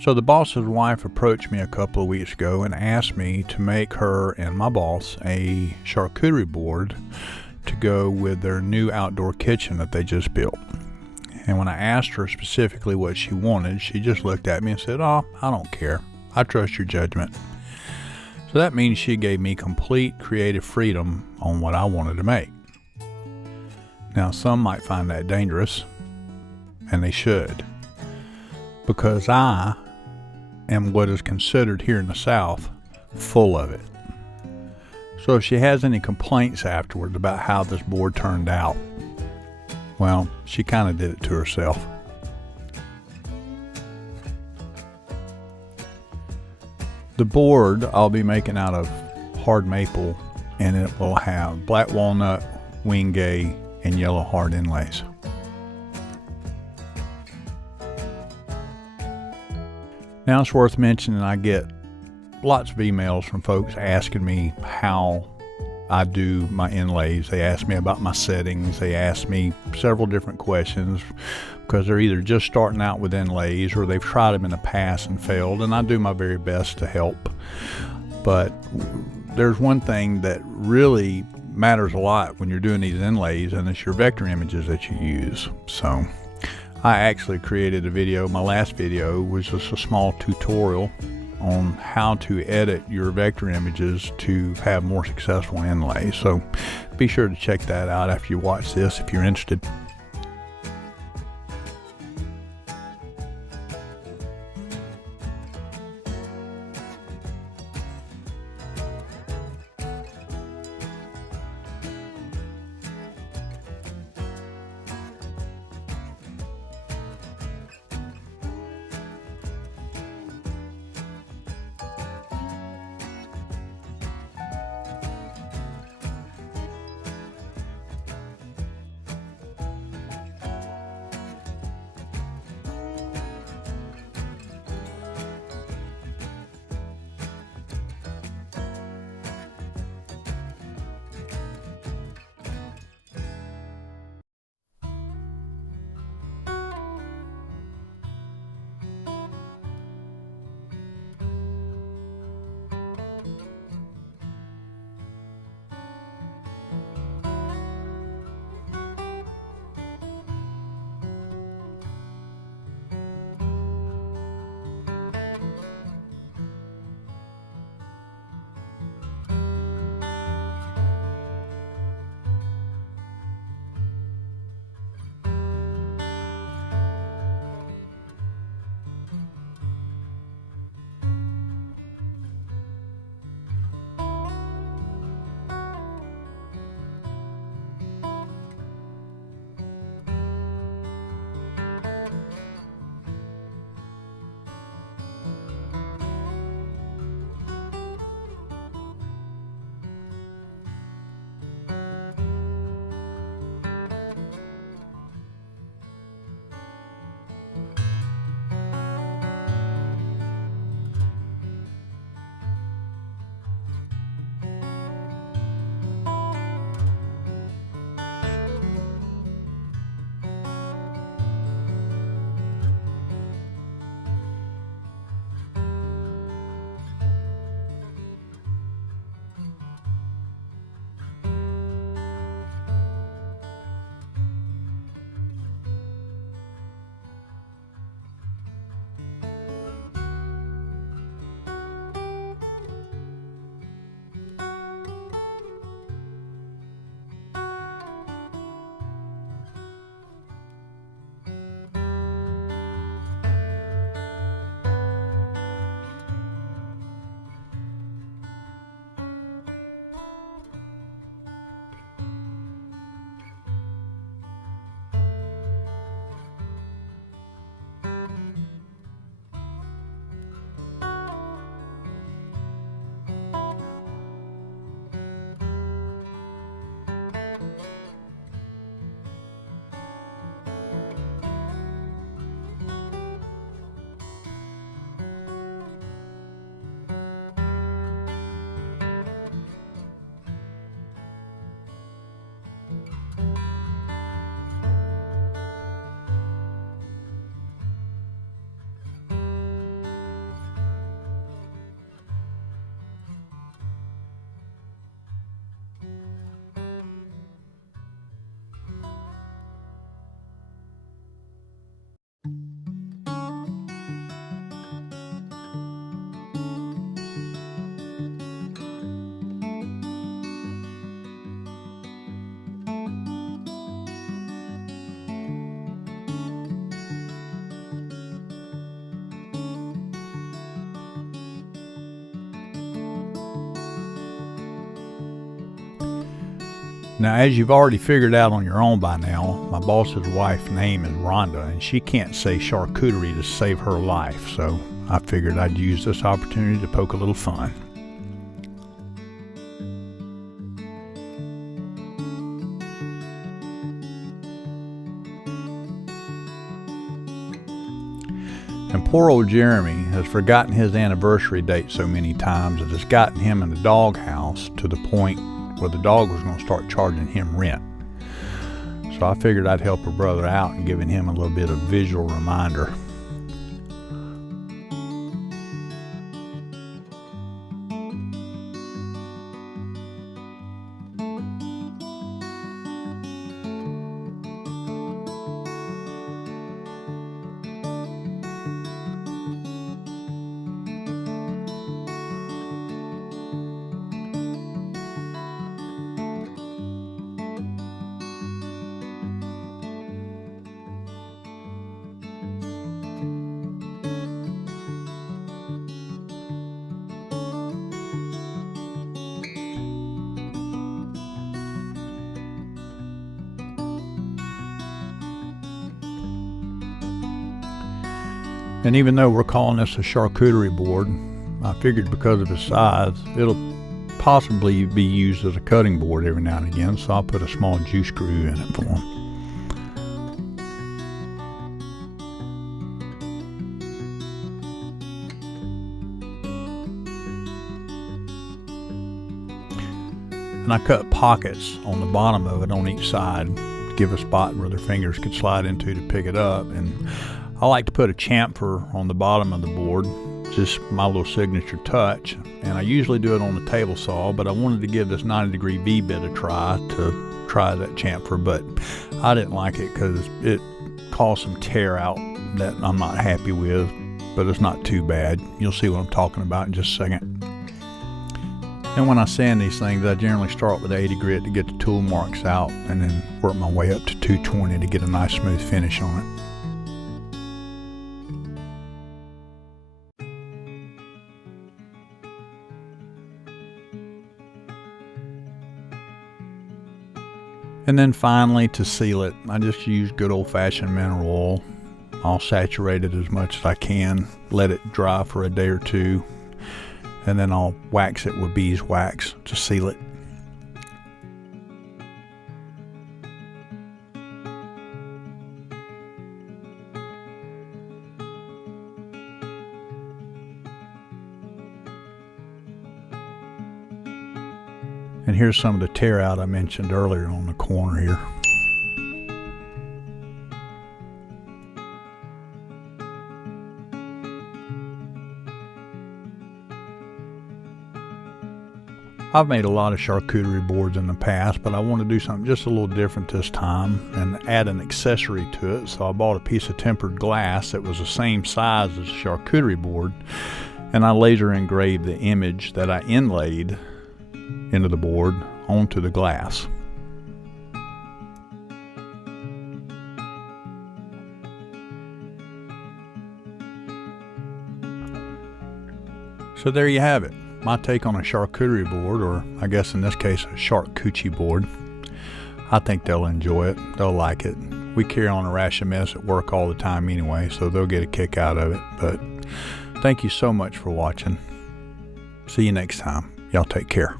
So the boss's wife approached me a couple of weeks ago and asked me to make her and my boss a charcuterie board to go with their new outdoor kitchen that they just built. And when I asked her specifically what she wanted, she just looked at me and said, "Oh, I don't care. I trust your judgment." So that means she gave me complete creative freedom on what I wanted to make. Now, some might find that dangerous, and they should, because I am what is considered here in the South full of it. So if she has any complaints afterwards about how this board turned out, well, she kind of did it to herself. The board I'll be making out of hard maple, and it will have black walnut, wingay, and yellow hard inlays. Now it's worth mentioning I get lots of emails from folks asking me how I do my inlays. They ask me about my settings. They ask me several different questions because they're either just starting out with inlays or they've tried them in the past and failed, and I do my very best to help. But there's one thing that really matters a lot when you're doing these inlays, and it's your vector images that you use. So I actually created a video. My last video was just a small tutorial on how to edit your vector images to have more successful inlays. So be sure to check that out after you watch this if you're interested. Now, as you've already figured out on your own by now, my boss's wife's name is Rhonda, and she can't say charcuterie to save her life, so I figured I'd use this opportunity to poke a little fun. And poor old Jeremy has forgotten his anniversary date so many times that it's gotten him in the doghouse to the point where the dog was going to start charging him rent. So I figured I'd help her brother out and giving him a little bit of visual reminder. And even though we're calling this a charcuterie board, I figured because of its size, it'll possibly be used as a cutting board every now and again, so I'll put a small juice screw in it for him. And I cut pockets on the bottom of it on each side to give a spot where their fingers could slide into to pick it up. And I like to put a chamfer on the bottom of the board, just my little signature touch. And I usually do it on the table saw, but I wanted to give this 90-degree V-bit a try to try that chamfer, but I didn't like it because it caused some tear out that I'm not happy with, but it's not too bad. You'll see what I'm talking about in just a second. And when I sand these things, I generally start with 80 grit to get the tool marks out and then work my way up to 220 to get a nice smooth finish on it. And then finally, to seal it, I just use good old-fashioned mineral oil. I'll saturate it as much as I can, let it dry for a day or two, and then I'll wax it with beeswax to seal it. And here's some of the tear out I mentioned earlier on the corner here. I've made a lot of charcuterie boards in the past, but I want to do something just a little different this time and add an accessory to it. So I bought a piece of tempered glass that was the same size as a charcuterie board, and I laser engraved the image that I inlaid into the board onto the glass. So there you have it, my take on a charcuterie board, or I guess in this case a shark coochie board. I think they'll enjoy it, they'll like it. We carry on a rash of mess at work all the time anyway, so they'll get a kick out of it. But thank you so much for watching. See you next time. Y'all take care.